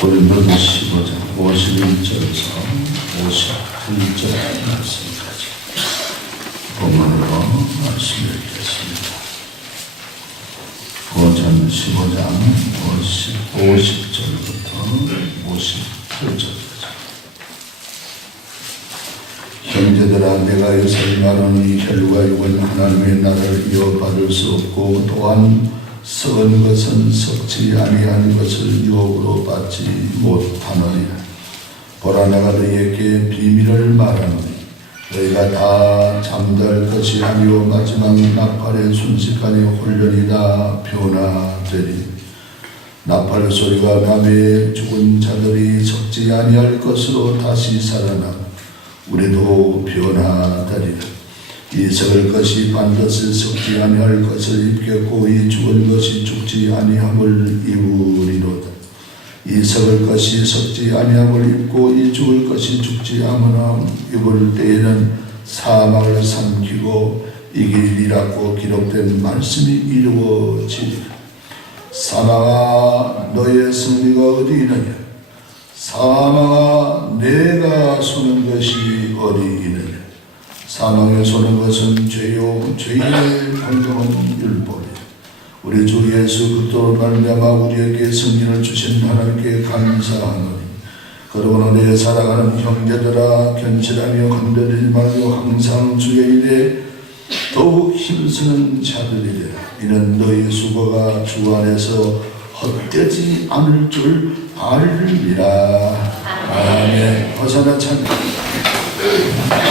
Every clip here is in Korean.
고린도서 15장 51절에서 58절 말씀까지 본문으로 말씀을 드리겠습니다. 고전 15장 50절부터 58절까지. 형제들아, 내가 요새 말하는 혈과 육은 하나님의 나라를 이어받을 수 없고, 또한 썩은 것은 썩지 아니한 것을 유혹으로 받지 못하느니라. 보라, 내가 너희에게 비밀을 말하노니 너희가 다 잠들 것이 아니오 마지막 나팔의 순식간에 혼련이나 변화되리. 나팔 소리가 나매 죽은 자들이 썩지 아니할 것으로 다시 살아나 우리도 변화되리라. 이 썩을 것이 반드시 썩지 아니할 것을 입겠고, 이 죽은 것이 죽지 아니함을 입으리로다. 이 썩을 것이 썩지 아니함을 입고, 이 죽을 것이 죽지 아니함을 입을 때에는 사망을 삼키고 이기리라고 기록된 말씀이 이루어지리라. 사망아, 너의 승리가 어디 있느냐? 사망아, 내가 쏘는 것이 어디 있느냐? 사망에 쏘는 것은 죄요, 죄의 권능은 율법이다. 우리 주 예수 그리스도로 말미암아 우리에게 승리를 주신 하나님께 감사하노니, 그러므로 내 사랑하는 형제들아, 견실하며 건드리지 말고 항상 주의 일에 더욱 힘쓰는 자들이라. 이는 너희 수고가 주 안에서 헛되지 않을 줄 알리라. 아멘. 호산나 찬양.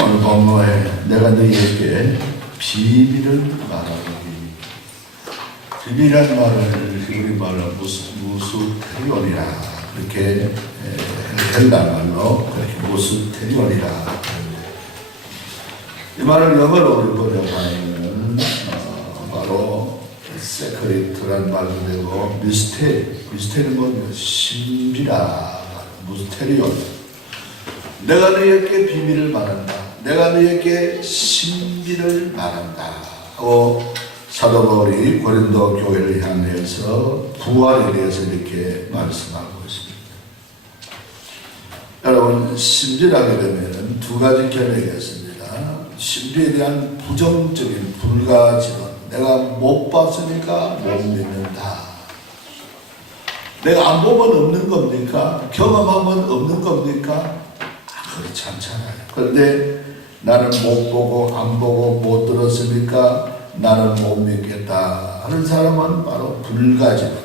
오늘 본문에 내가 너희에게 비밀을 말하노니, 비밀이란 말을 우리말로 무스테리온이라, 그렇게 헬라말로 그렇게 무스테리온이라. 이 말을 영어로 우리 번역하면 바로 세크리트란 말도 되고, 미스테리는 뭐냐? 신비라. 무스테리온. 내가 너희에게 비밀을 말한다. 내가 너희에게 신비를 말한다. 하고 사도 바울이 고린도 교회를 향해서 부활에 대해서 이렇게 말씀하고 있습니다. 여러분, 신비라게 되면 두 가지 견해가 있습니다. 신비에 대한 부정적인 불가지론. 내가 못 봤으니까 못 믿는다. 내가 안 보면 없는 겁니까? 경험하면 없는 겁니까? 그렇지 않잖아요. 그런데 나는 못 보고 안 보고 못 들었으니까 나는 못 믿겠다 하는 사람은 바로 불가지론,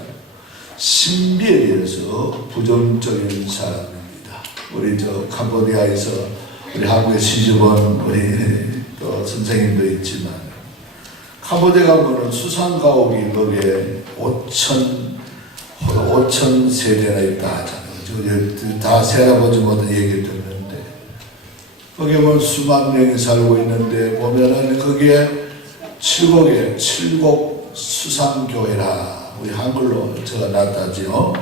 신비에 대해서 부정적인 사람입니다. 우리 캄보디아에서 우리 한국의 시집온 우리 또 선생님도 있지만, 캄보디아 가면은 수상가옥이 거기에 5천 세대나 있다 하잖아요. 다 세어보지 못한 얘기 듣는데, 거기에 보면 수만 명이 살고 있는데, 보면은 거기에 칠곡 수상교회라, 우리 한글로 적어놨다지요.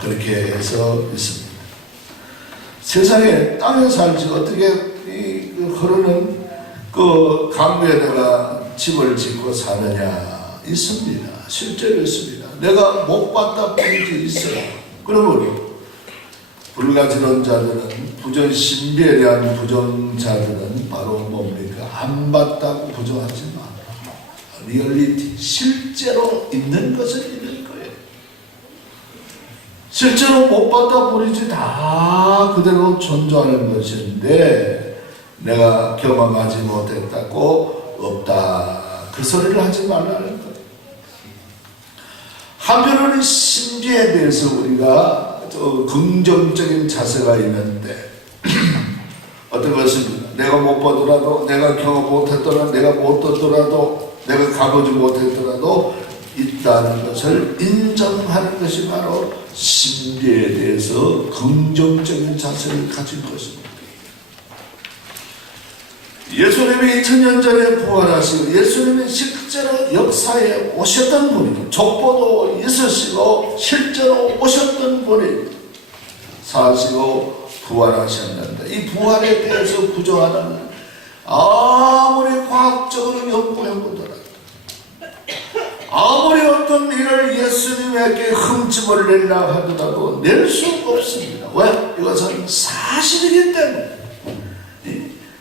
그렇게 해서 있습니다. 세상에 땅에 살지 어떻게 흐르는 그 강구에다가 집을 짓고 사느냐? 있습니다. 실제로 있습니다. 내가 못 봤다 뿐이지 있어요. 그러면 불가지론자들은, 신비에 대한 부정자들은 바로 뭡니까? 안 봤다고 부정하지 마. 리얼리티, 실제로 있는 것은 있는 거예요. 실제로 못 봤다 뿐이지 다 그대로 존재하는 것인데, 내가 경험하지 못했다고 없다, 그 소리를 하지 말라는 거예요. 한편으로는 신비에 대해서 우리가 긍정적인 자세가 있는데, 어떤 것입니까? 내가 못 보더라도, 내가 경험 못했더라도, 내가 못 듣더라도, 내가 가보지 못했더라도 있다는 것을 인정하는 것이 바로 신비에 대해서 긍정적인 자세를 가진 것입니다. 예수님이 2000년 전에 부활하시고, 예수님이 실제로 역사에 오셨던 분이고, 족보도 있으시고 실제로 오셨던 분이, 사시고 부활하셨는데 이 부활에 대해서 부정하는 아무리 과학적으로 연구해보더라도 아무리 어떤 일을 예수님에게 흠집을 내려 하더라도 낼 수 없습니다. 왜? 이것은 사실이기 때문에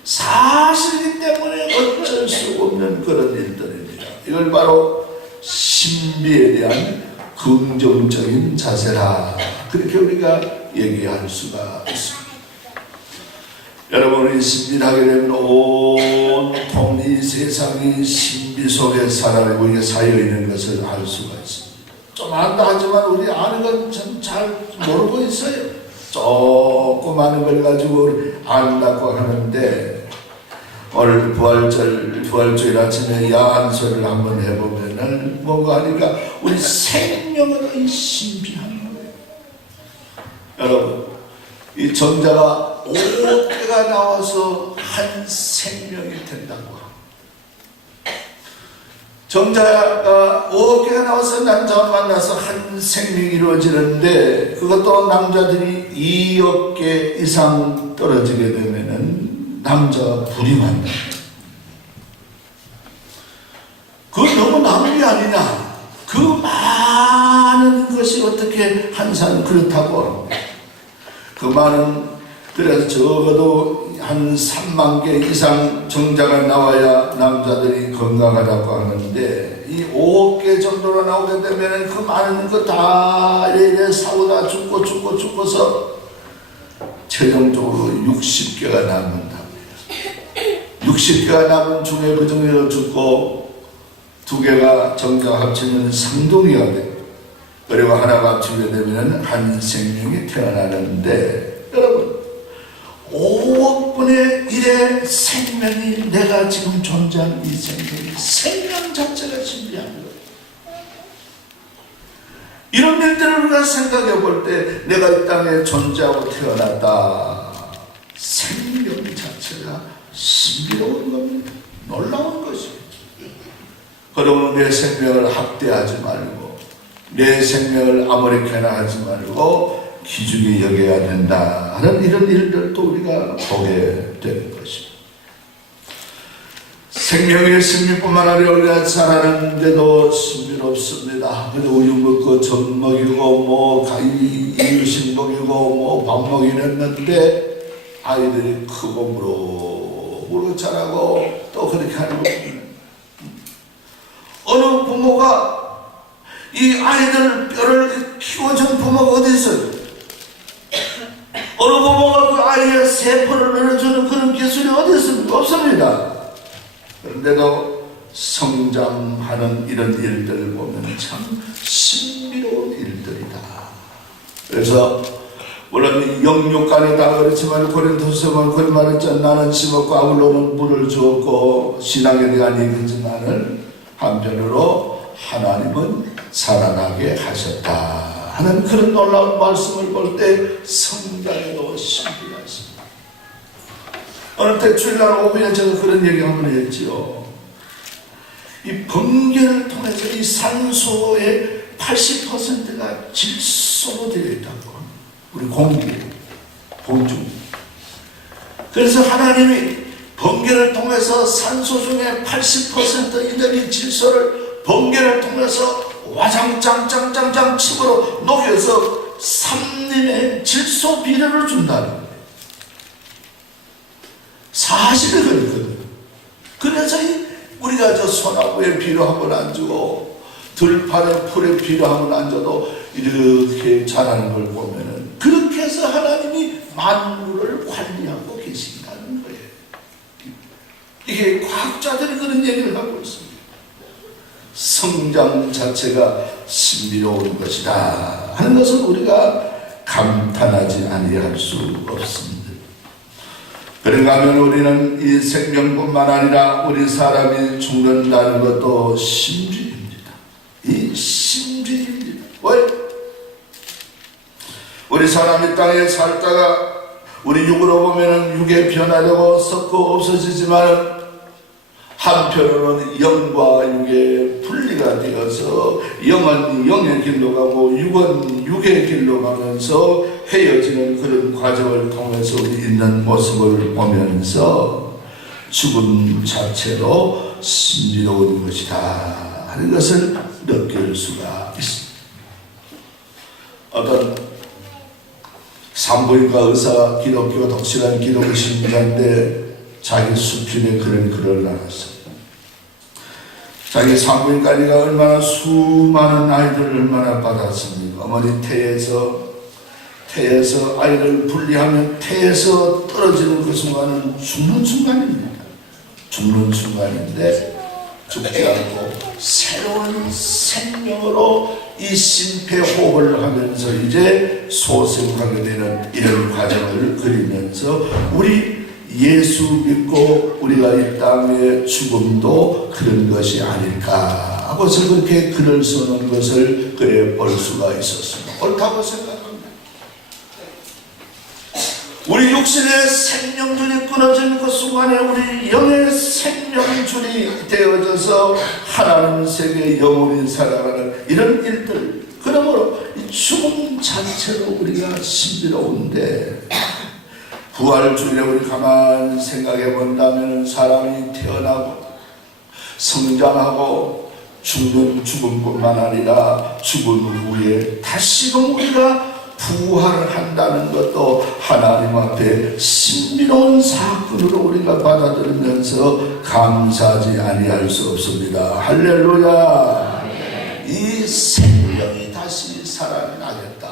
사실이기 때문에 어쩔 수 없는 그런 일들입니다. 이걸 바로 신비에 대한 긍정적인 자세라 그렇게 우리가 얘기할 수가 있습니다. 여러분이 신비를 하게 되면 온통 이 세상이 신비 속에 살아가고 이게 쌓여있는 것을 알 수가 있습니다. 좀 안다 하지만 우리 아는 건 참 잘 모르고 있어요. 조금 아는 걸 가지고 안다고 하는데 오늘 부활주일 아침에 야한 소리를 한번 해보면은 뭔가 하니까 우리 생명으로 신비한 거예요. 여러분 이 정자가 5개가 나와서 한 생명이 된다고 합니다. 정자가 5개가 나와서 남자와 만나서 한 생명이 이루어지는데 그것도 남자들이 2억 개 이상 떨어지게 되면은 남자가 불임한다. 그건 너무 낭비 아니냐. 그 많은 것이 어떻게 한산 그렇다고 합니다. 그 많은 그래서 적어도 한 3만 개 이상 정자가 나와야 남자들이 건강하다고 하는데 이 5억 개 정도로 나오게 되면 그 많은 거 다 이래 사고다 죽고서 최종적으로 60개가 남는답니다. 60개가 남은 중에 그 중에서 죽고 2개가 정자가 합치면 쌍둥이가 돼요. 그리고 하나가 합치게 되면 한 생명이 태어나는데 여러분 5억 분의 1의 생명이 내가 지금 존재하는 이 생명 자체가 신비한 거예요. 이런 일들을 우리가 생각해 볼 때 내가 이 땅에 존재하고 태어났다. 생명 자체가 신비로운 겁니다. 놀라운 것이에요. 그러므로 내 생명을 학대하지 말고 내 생명을 아무렇게나 하지 말고 귀중히 여겨야 된다 하는 이런 일들도 우리가 보게 되는 것입니다. 생명의 신비뿐만 아니라 우리가 살아가는데도 신비롭습니다. 그래도 우유 먹고 젖 먹이고 뭐 이유식 먹이고 뭐 밥 먹이고 했는데 아이들이 크고 무르고 자라고 또 그렇게 하는 겁니다. 어느 부모가 이 아이들 뼈를 키워준 부모가 어디 있어요? 어느 부모가 그 아이의 세포를 늘어주는 그런 기술이 어디 있습니까? 없습니다. 그런데도 성장하는 이런 일들을 보면 참 신비로운 일들이다. 그래서 물론 영육간이다 그렇지만 고린도서는 그런 말을 했잖아. 나는 심었고 아울러는 물을 주었고 신앙에 대한 얘기지만은 한편으로 하나님은 살아나게 하셨다 하는 그런 놀라운 말씀을 볼 때 성장에도 신비가 있습니다. 어느 때 주일날 오후에 제가 그런 얘기 한번 했지요. 이 번개를 통해서 이 산소의 80%가 질소로 되어 있다고. 우리 공기, 공중. 그래서 하나님이 번개를 통해서 산소 중에 80% 이들이 질소를 번개를 통해서 와장짱짱짱짱 칩으로 녹여서 삼림의 질소 비료를 준다는 거예요. 사실은 그렇거든요. 그래서 우리가 저 소나무에 비료 한번 안 주고 들판에 풀에 비료 한번 안 줘도 이렇게 자라는 걸 보면은 그렇게 해서 하나님이 만물을 관리하고 계신다는 거예요. 이게 과학자들이 그런 얘기를 하고 있습니다. 성장 자체가 신비로운 것이다 하는 것은 우리가 감탄하지 아니할 수 없습니다. 그런가 하면 우리는 이 생명뿐만 아니라 우리 사람이 죽는다는 것도 신비입니다. 이 신비입니다. 왜? 우리 사람이 땅에 살다가 우리 육으로 보면 육에 변화되고 썩고 없어지지만 한편으로는 영과 육의 분리가 존재가 되어서 영은 영의 길로 가고 육은 육의 길로 가면서 헤어지는 그런 과정을 통해서 우리 있는 모습을 보면서 죽음 자체로 신비로운 것이다 하는 것을 느낄 수가 있습니다. 어떤 산부인과 의사가 기독교 독실한 기독교 신자인데 자기 수필에 그런 글을 나눴어요. 자기 산부인과니가 얼마나 수많은 아이들을 얼마나 받았습니까? 어머니 태에서 아이를 분리하면 태에서 떨어지는 그 순간은 죽는 순간입니다. 죽는 순간인데 죽지 않고 새로운 생명으로 이 심폐호흡을 하면서 이제 소생하게 되는 이런 과정을 그리면서 우리 예수 믿고 우리가 이 땅의 죽음도 그런 것이 아닐까 하고서 그렇게 글을 써놓은 것을 그래 볼 수가 있었습니다. 옳다고 생각합니다. 우리 육신의 생명줄이 끊어지는 그 순간에 우리 영의 생명줄이 되어져서 하나님 세계의 영원히 살아가는 이런 일들, 그러므로 이 죽음 자체로 우리가 신비로운데 부활주일에 우리 가만히 생각해 본다면 사람이 태어나고 성장하고 죽는 죽음뿐만 아니라 죽은 후에 다시금 우리가 부활을 한다는 것도 하나님 앞에 신비로운 사건으로 우리가 받아들이면서 감사하지 아니할 수 없습니다. 할렐루야. 이 생명이 다시 살아나겠다.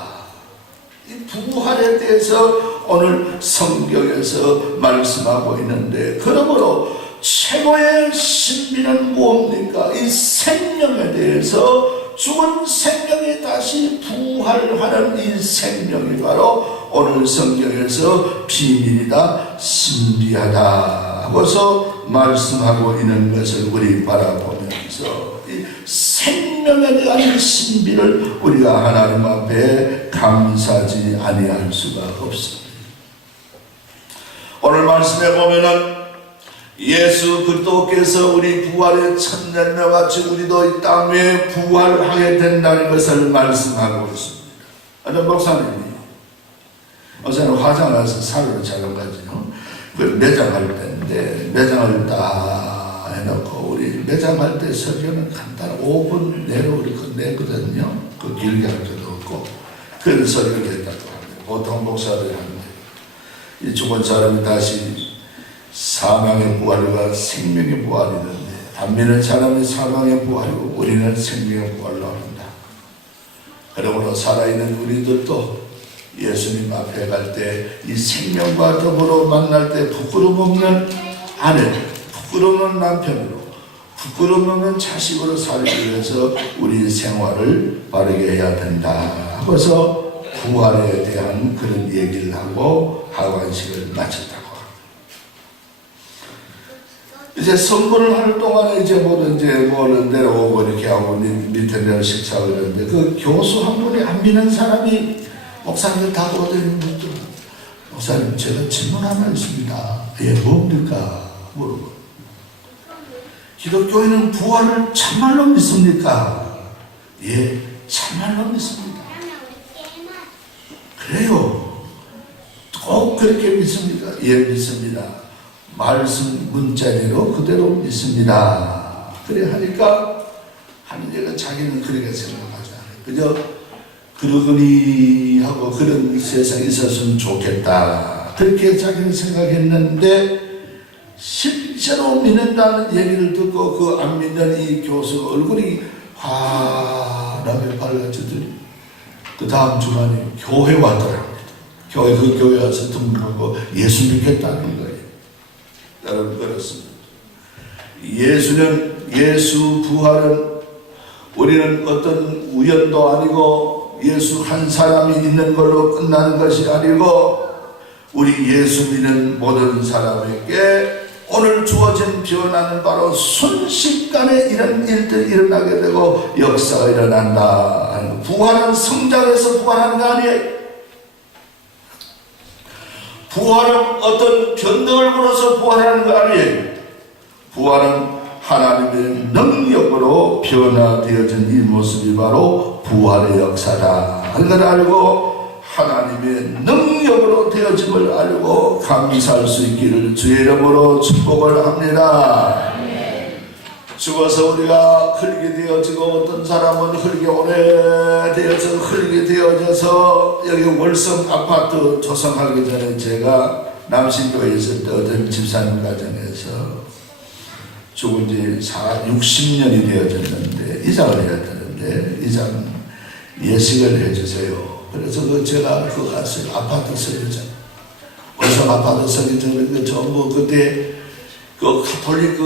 이 부활에 대해서 오늘 성경에서 말씀하고 있는데, 그러므로 최고의 신비는 무엇입니까? 이 생명에 대해서 죽은 생명이 다시 부활하는 이 생명이 바로 오늘 성경에서 비밀이다, 신비하다 하고서 말씀하고 있는 것을 우리 바라보면서 이 생명에 대한 신비를 우리가 하나님 앞에 감사하지 아니할 수가 없습니다. 오늘 말씀에 보면은 예수 그리스도께서 우리 부활의 천년과 같이 우리도 이 땅에 부활하게 된다는 것을 말씀하고 있습니다. 어떤 목사님이 화장해서 살을 촬영 가지고 매장할 때인데 매장을 딱 해놓고 우리 매장할 때 설교는 간단한 5분 내로 이렇게 내거든요. 그 길게 할 때도 없고 그런 설교를 했다고 합니다. 보통 목사들이 하는데 이 죽은 사람이 다시 사망의 부활과 생명의 부활이던데 반면에 사람이 사망의 부활이고 우리는 생명의 부활로 합니다. 그러므로 살아있는 우리들도 예수님 앞에 갈 때 이 생명과 더불어 만날 때 부끄러움 없는 아내, 부끄러움 없는 남편으로, 부끄러움 없는 자식으로 살기 위해서 우리 생활을 바르게 해야 된다 하고서 부활에 대한 그런 얘기를 하고 하관식을 마쳤다고 합니다. 이제 선거를 할 동안에 이제 뭐는 내려오고 이렇게 하고 밑에 내려 식사를 하는데 그 교수 한 분이 안 믿는 사람이 목사님을 다 보더니 묻더라고요. 목사님, 제가 질문 하나 있습니다. 예, 뭡니까? 물어보고. 기독교인은 부활을 참말로 믿습니까? 예, 참말로 믿습니다. 그래요. 꼭 그렇게 믿습니까? 예, 믿습니다. 말씀 문자대로 그대로 믿습니다. 그래 하니까 하느니가 자기는 그렇게 생각하지 않아요. 그저 그러거니 하고 그런 세상이 있었으면 좋겠다. 그렇게 자기는 생각했는데 실제로 믿는다는 얘기를 듣고 그 안 믿는 이 교수 얼굴이 환하게 밝아지더니 그 다음 주간에 교회 왔더랍니다. 그 교회 와서 등록하고 예수 믿겠다는 거예요. 여러분, 그렇습니다. 예수 부활은 우리는 어떤 우연도 아니고 예수 한 사람이 있는 걸로 끝나는 것이 아니고 우리 예수 믿는 모든 사람에게 오늘 주어진 변화는 바로 순식간에 이런 일들이 일어나게 되고 역사가 일어난다. 부활은 성장해서 부활하는 거 아니에요. 부활은 어떤 변덕을 불어서 부활하는 거 아니에요. 부활은 하나님의 능력으로 변화되어진 이 모습이 바로 부활의 역사다 하는 걸 알고 하나님의 능력으로 되어짐을 알고 감사할 수 있기를 주의 이름으로 축복을 합니다. 죽어서 우리가 흘리게 되어지고 어떤 사람은 흘리게 오래되어서 흘리게 되어져서 여기 월성 아파트 조성하기 전에 제가 남신교에 있을 때 어떤 집사님 가정에서 죽은 지 60년이 되어졌는데 이장을 해야 되는데 이장 예식을 해주세요. 그래서 제가 갔어요. 아파트 설교장 월성 아파트 설교장 전부 그때 가톨릭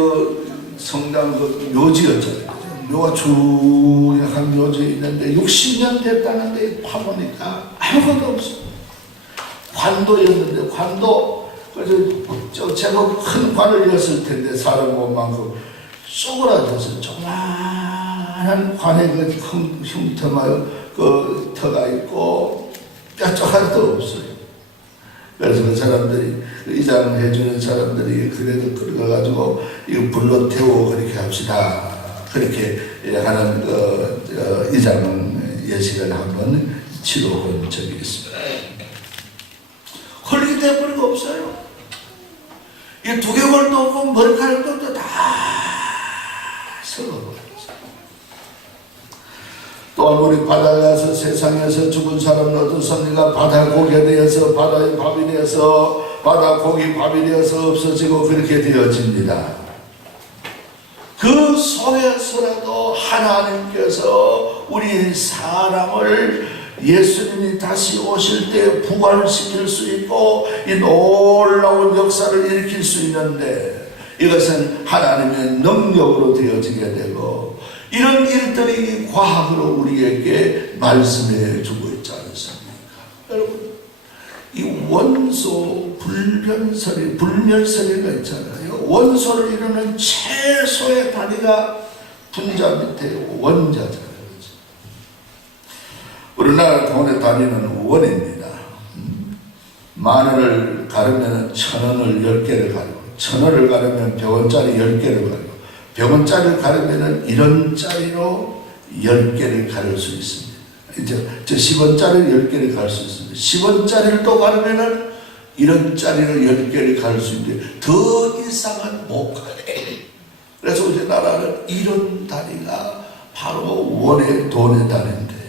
성당 묘지였잖아요. 묘가 주한 묘지에 있는데 60년 됐다는데 파보니까 아무것도 없어요. 관도였는데 관도 그래서 제법 큰 관을 이었을 텐데 사람 몸만큼 쪼그라져서 조그만한 관에 흉터마요 터가 있고 뼈쪽 하나도 없어요. 그래서 그 사람들이 이장을 해주는 사람들이 그래도 끌어가지고 이거 불러 태우고 그렇게 합시다. 그렇게 하는 이장 예식을 한번 치러본 적이 있습니다. 헐리게 돼버리고 없어요. 이 두개골도 없고 머리카락도 다 썩어버렸어요. 또한 우리 바다에 가서 세상에서 죽은 사람은 어떻습니까? 바다 고기에 대해서 바다의 밥이 되어서 바다 고기 밥이 되어서 없어지고 그렇게 되어집니다. 그 속에서라도 하나님께서 우리 사람을 예수님이 다시 오실 때 부활시킬 수 있고 이 놀라운 역사를 일으킬 수 있는데 이것은 하나님의 능력으로 되어지게 되고 이런 일들이 과학으로 우리에게 말씀해 주고 있지 않습니까? 여러분 이 원소 불멸설이가 있잖아요. 원소를 이루는 최소의 단위가 분자 밑에 원자잖아요. 우리나라 돈의 단위는 원입니다. 10,000원을 가르면 1,000원을 10개를 가르고 1,000원을 가르면 100원짜리 10개를 가르고 100원짜리를 가르면 1원짜리로 10개를 가를 수 있습니다. 저 10원짜리를 10개를 가를 수 있습니다. 10원짜리를 또 가르면 1원짜리로 10개를 가를 수 있는데 더 이상은 못 가요. 그래서 우리나라는 이런 단위가 바로 원의 돈의 단위인데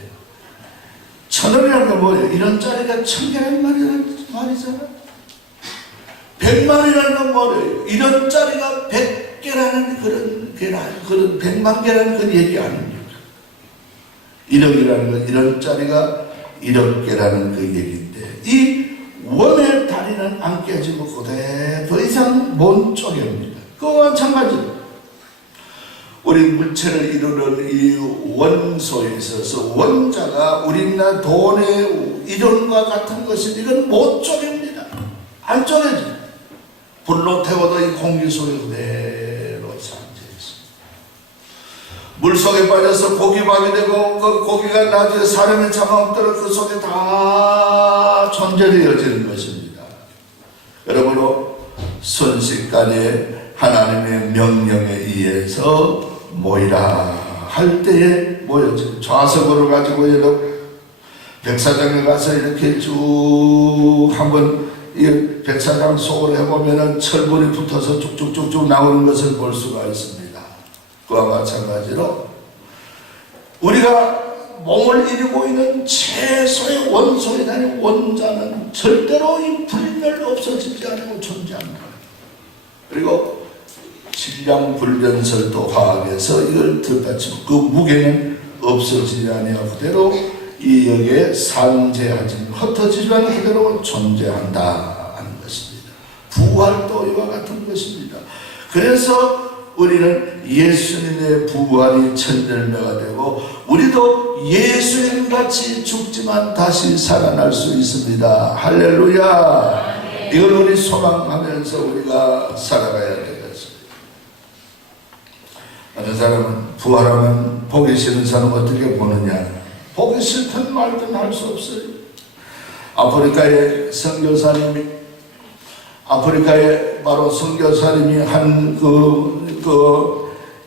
1,000원이라는 건 뭐예요? 1원짜리가 1,000개란 말이잖아. 100만이라는 건 뭐예요? 1원짜리가 100개라는 그런 100만 개라는 그런 얘기 아닙니까? 1억이라는 건 1원짜리가 1억 개라는 그 얘기인데 이 원의 다리는 안 깨지고 그대로 더 이상 못 쪼개옵니다. 그와 마찬가지로 우리 물체를 이루는 이 원소에 있어서 원자가 우리나라 돈의 이론과 같은 것이 이건 못 쪼갭니다. 안 쪼개져. 불로 태워도 이 공기 속에 그대로 잠재있습니다. 물속에 빠져서 고기밥이 되고 그 고기가 나중에 사람이 잡아먹도록 그 속에 다 존재되어지는 것입니다. 여러분 순식간에 하나님의 명령에 의해서 모이라 할 때에 모여져. 좌석으로 가지고 여러분 백사장에 가서 이렇게 쭉 한번 이 백사장 속으로 해보면은 철분이 붙어서 쭉쭉쭉쭉 나오는 것을 볼 수가 있습니다. 그와 마찬가지로 우리가 몸을 이루고 있는 최소의 원소에 대한 원자는 절대로 이 불멸 없어지지 않고 존재한다. 그리고 질량 불변설도 화학에서 이걸 덧받치고 그 무게는 없어지지 아니하고 그대로 이 역에 산재하지 흩어지지 않고 그대로 존재한다 하는 것입니다. 부활도 이와 같은 것입니다. 그래서 우리는 예수님의 부활이 천열매가 되고 우리도 예수님같이 죽지만 다시 살아날 수 있습니다. 할렐루야. 이걸 우리 소망하면서 우리가 살아가야 되겠습니다. 어떤 사람은 부활하면 보기 싫은 사람은 어떻게 보느냐. 보기 싫든 말든 할 수 없어요. 아프리카의 선교사님이 아프리카에 바로 선교사님이 한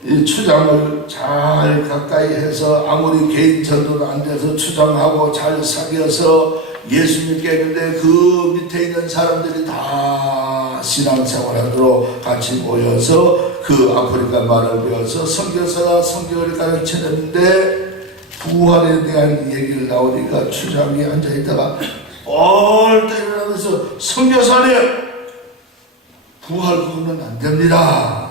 이 추장을 잘 가까이 해서 아무리 개인 전도도 안 돼서 추장하고 잘 사귀어서 예수 믿게 했는데 그 밑에 있는 사람들이 다 신앙생활하도록 같이 모여서 그 아프리카 말을 배워서 선교사가 선교를 가르치는데 부활에 대한 얘기를 나오니까 추장이 앉아있다가 얼떨 일어나면서 선교사님 부활 그거는 안 됩니다.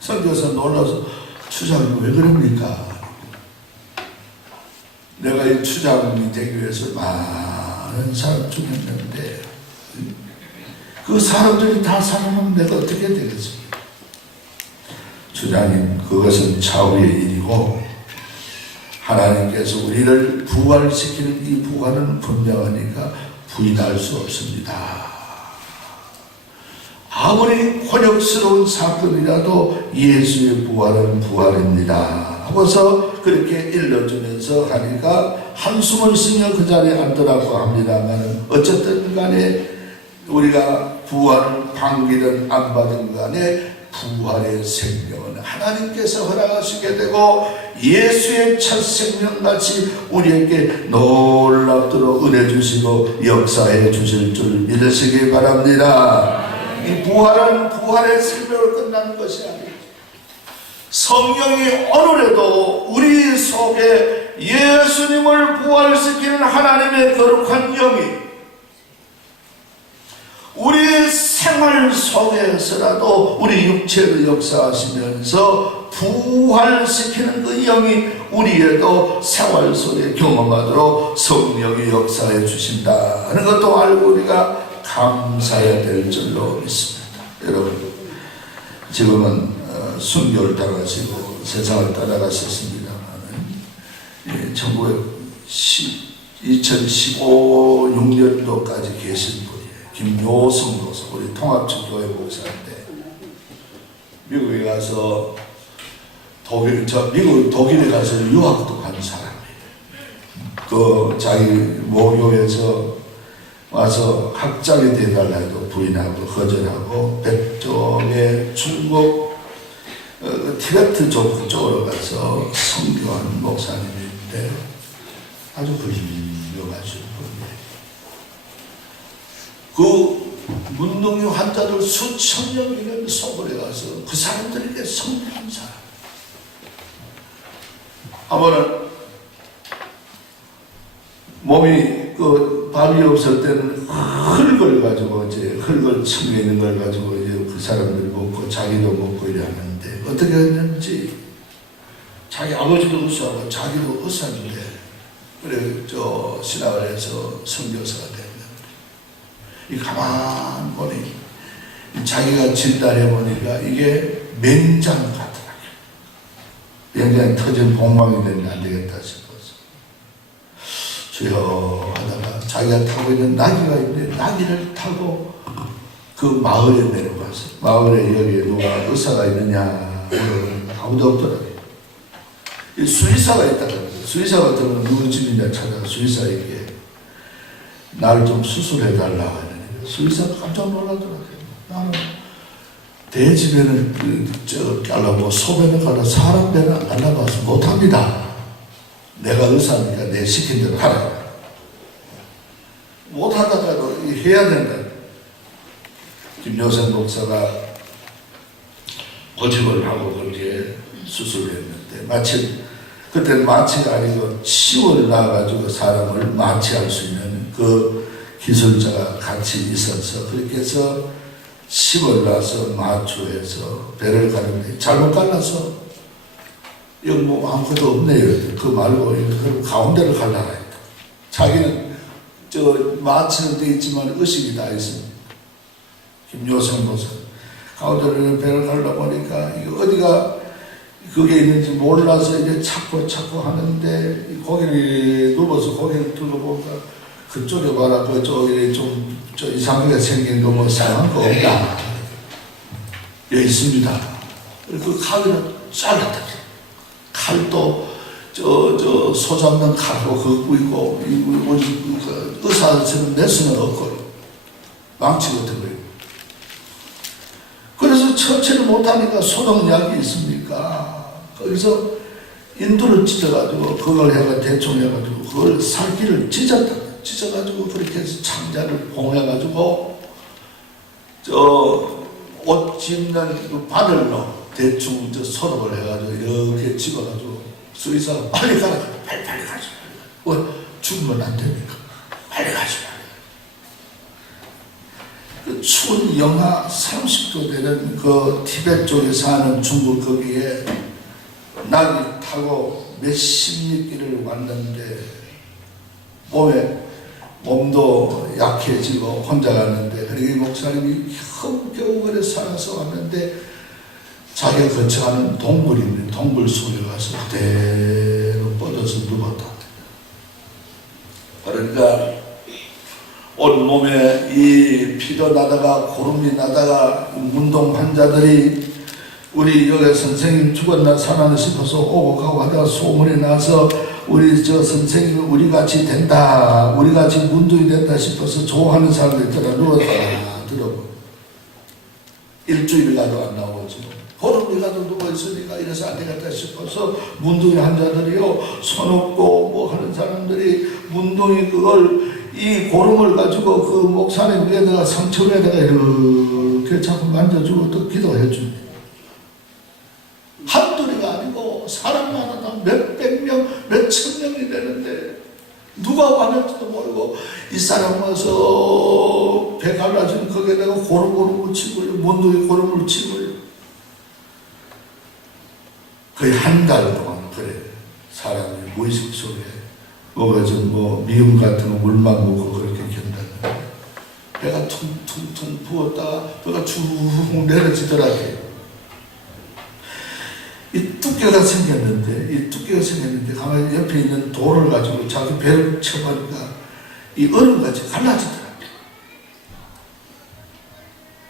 선교사 놀라서 추장이 왜 그럽니까? 내가 이 추장이 되기 위해서 많은 사람 죽였는데 그 사람들이 다 살아나면 내가 어떻게 되겠습니까? 추장님, 그것은 차후의 일이고 하나님께서 우리를 부활시키는 이 부활은 분명하니까 부인할 수 없습니다. 아무리 곤욕스러운 사건이라도 예수의 부활은 부활입니다 하고서 그렇게 일러주면서 하니까 한숨을 쉬며 그 자리에 앉더라고 합니다만 어쨌든 간에 우리가 부활을 받기든 안 받은 간에 부활의 생명은 하나님께서 허락하시게 되고 예수의 첫 생명같이 우리에게 놀랍도록 은혜 주시고 역사해 주실 줄 믿으시기 바랍니다. 이 부활은 부활의 생명으로 끝나는 것이 아닙니다. 성령이 오늘에도 우리 속에 예수님을 부활시키는 하나님의 거룩한 영이 우리 생활 속에서라도 우리 육체를 역사하시면서 부활시키는 그 영이 우리에도 생활 속에 경험하도록 성령이 역사해 주신다는 것도 알고 우리가 감사해야 될 줄로 믿습니다. 여러분, 지금은 순교를 당하시고 세상을 떠나가셨습니다만 2015, 6년도까지 계신 분이에요. 김요성 목사, 우리 통합주교회 목사인데 미국에 가서 미국 독일에 가서 유학도 간 사람이에요. 그 자기 모교에서 와서 학장이 되달라 해도 부인하고 거절하고 백종의 중국 티베트 쪽으로 가서 선교한 목사님인데 아주 훌륭하신 분이에요. 그 문둥이 환자들 수천 명이 소굴에 가서 그 사람들에게 성령한 사람. 한번은 몸이 밥이 없을 때는 흙을 가지고 이제 흙을 층에 있는 걸 가지고 이제 그 사람들 먹고 자기도 먹고 이러는데 어떻게 했는지 자기 아버지도 의사하고 자기도 의사인데 그래 신학을 해서 선교사가 됐는데 이 가만 보니 자기가 진단해 보니까 이게 맹장 같더라고요. 맹장이 터진 봉황이 되면 안 되겠다 싶어서 주여 하다가 자기가 타고 있는 나귀가 있는데 나귀를 타고 그 마을에 내려가서 마을에 여기에 누가 의사가 있느냐 아무도 없더라고요. 수의사가 있다고 수의사가 들으면 누구 집이냐 찾아서 수의사에게 나를 좀 수술해달라 하는 수의사가 깜짝 놀라더라고요. 나는 대지배는 갈라고 소변을 갈라 사람 배는 안 갈라봐서 못합니다. 내가 의사니까 내 시킨 대로 하라. 못하다가도 해야 된다. 김요생 목사가 고집을 하고 그렇게 수술을 했는데 마침 그때는 마취가 아니고 치원을 놔가지고 사람을 마취할 수 있는 그 기술자가 같이 있어서 그렇게 해서 치원을 놔서 마취해서 배를 가는데 잘못 갈라서 여기 뭐 아무것도 없네요. 그 말고 가운데를 갈라라 했다. 자기는 마취는 돼 있지만 의식이 다 있습니다. 김요성 목사 가운데를 배를 갈라 보니까 이거 어디가 그게 있는지 몰라서 이제 찾고 하는데 거기를 누워서 고개를 둘러보니까 그쪽에 봐라 그쪽에 좀 이상하게 생긴 거 뭐 이상한 거 없다. 여기 있습니다. 그 가위를 잘랐다. 칼도 소 잡는 칼도 그거 있고 의사처럼 낼 수는 없고 망치 같은 거예요. 그래서 거기서 처치를 못하니까 소독약이 있습니까? 거기서 인두를 찢어가지고 그걸 해가 대충 해가지고 그걸 살기를 찢어가지고 그렇게 해서 창자를 봉해가지고 옷 짚는 그 바늘로 대충 소독을 해가지고 이렇게 집어가지고 수의사가 빨리 가라, 빨리 가지 말라. 죽으면 안 되니까 빨리 가지 말라. 그 추운 영하 30도 되는 그 티베트 쪽에 사는 중국 거기에 낙이 타고 몇십 리길을 왔는데 몸도 약해지고 혼자 갔는데 그러게 목사님이 겨우 그래 살아서 왔는데 자기가 거쳐가는 동굴인데 동굴 속에 가서 그대로 뻗어서 누웠다. 그러니까 온몸에 이 피도 나다가 고름이 나다가 문동 환자들이 우리 여기 선생님 죽었나 살았나 싶어서 오고 가고 하다가 소문이 나서 우리 저 선생님이 우리같이 된다, 우리같이 문둥이 된다 싶어서 좋아하는 사람들 있더라. 누웠다 들어보. 일주일 가도 안 나오죠. 보름이 가도 누워있으니까 이래서 안 되겠다 싶어서 문둥이 환자들이요, 손 없고 뭐 하는 사람들이 문둥이 그걸 이 고름을 가지고 그 목사님 위에다가 상처 위에다가 이렇게 자꾸 만져주고 또 기도해 줍니다. 한둘이가 아니고 사람만 하다 몇백 명, 몇천 명이 되는데 누가 왔는지도 모르고 이 사람 와서 배 갈라지는 거기에다가 고름을 치고요, 문둥이 고름을 치고요. 거의 한 달 동안 그래 사람이 무의식 속에 뭐가 좀 뭐 미음 같은 거 물만 먹고 그렇게 견뎠는데 배가 퉁퉁퉁 부었다가 배가 쭉 내려지더라고요. 이 두께가 생겼는데 가만히 옆에 있는 돌을 가지고 자기 배를 쳐보니까 이 얼음같이 갈라지더라고요.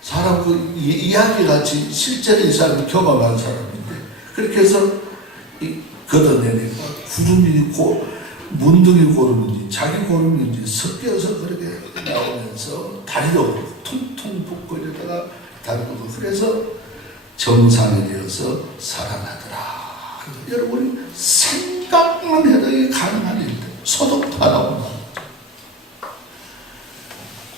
사람 그 이야기같이 실제로 이 사람이 경험한 사람인데 그렇게 해서 걷어내니까 구름이 문둥이 고름인지 자기 고름인지 섞여서 그렇게 나오면서 다리도 퉁퉁 붓고 이러다가 다리도 그래서 정상이 되어서 살아나더라. 여러분이 생각만 해도 이게 가능한 일인데 소독도 안 하고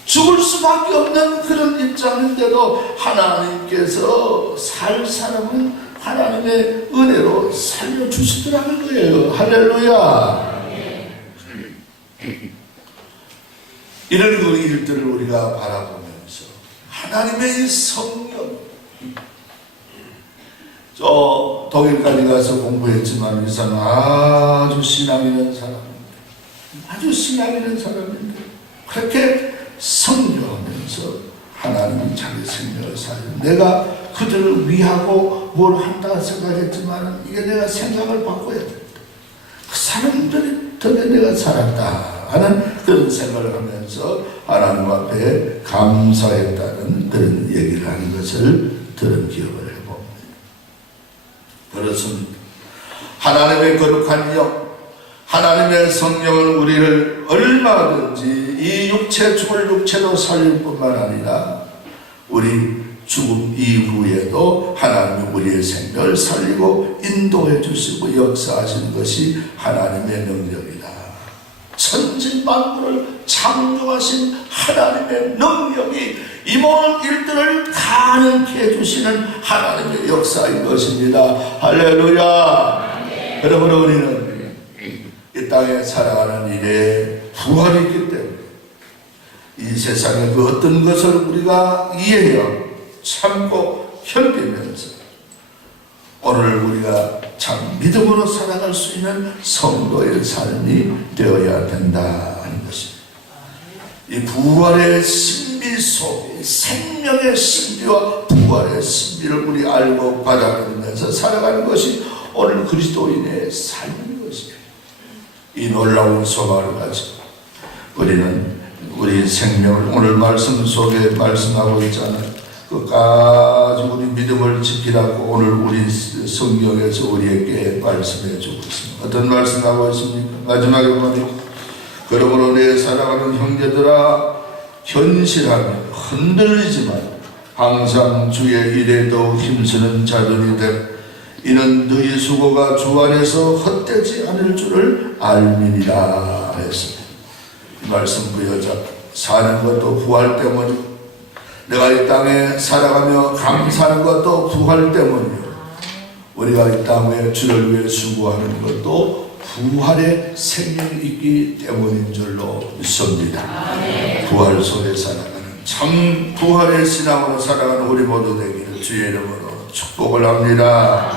죽을 수밖에 없는 그런 입장인데도 하나님께서 살 사람은 하나님의 은혜로 살려주시더라는 거예요. 할렐루야. 이런 그 일들을 우리가 바라보면서 하나님의 성령, 저 독일까지 가서 공부했지만 이 사람은 아주 신앙 있는 사람인데 그렇게 성령하면서 하나님은 자기 생명을 살려 내가 그들을 위하고 뭘 한다 생각했지만 이게 내가 생각을 바꿔야 된다. 그 사람들이 때문에 내가 살았다 하는 그런 생각을 하면서 하나님 앞에 감사했다는 그런 얘기를 하는 것을 들은 기억을 해봅니다. 그렇습니다. 하나님의 거룩한 영, 하나님의 성령은 우리를 얼마든지 이 육체 죽을 육체로 살릴 뿐만 아니라 우리 죽음 이후에도 하나님이 우리의 생명을 살리고 인도해 주시고 역사하시는 것이 하나님의 능력이다. 천지만물을 창조하신 하나님의 능력이 이 모든 일들을 가능케 해주시는 하나님의 역사인 것입니다. 할렐루야. 여러분, 우리는 이 땅에 살아가는 일에 부활이 있기 때문에 이 세상의 그 어떤 것을 우리가 이해하여 참고 견디면서 오늘 우리가 참 믿음으로 살아갈 수 있는 성도의 삶이 되어야 된다 하는 것입니다. 이 부활의 신비 속에 생명의 신비와 부활의 신비를 우리 알고 받아들이면서 살아가는 것이 오늘 그리스도인의 삶인 것이에요. 이 놀라운 소망을 가지고 우리는 우리 생명을 오늘 말씀 속에 말씀하고 있잖아요. 끝까지 우리 믿음을 지키라고 오늘 우리 성경에서 우리에게 말씀해 주고 있습니다. 어떤 말씀하고 있습니까? 마지막에 보면 그러므로 내 사랑하는 형제들아, 견실하며 흔들리지 말고 항상 주의 일에 더욱 힘쓰는 자들이 됨. 이는 너희 수고가 주 안에서 헛되지 않을 줄을 알미니라 했습니다. 이 말씀 부여잡고 사는 것도 부활 때문이고, 내가 이 땅에 살아가며 감사하는 것도 부활 때문이고, 우리가 이 땅에 주를 위해 수고하는 것도 부활의 생명이 있기 때문인 줄로 믿습니다. 부활 속에 살아가는 참 부활의 신앙으로 살아가는 우리 모두 되기를 주의 이름으로 축복을 합니다.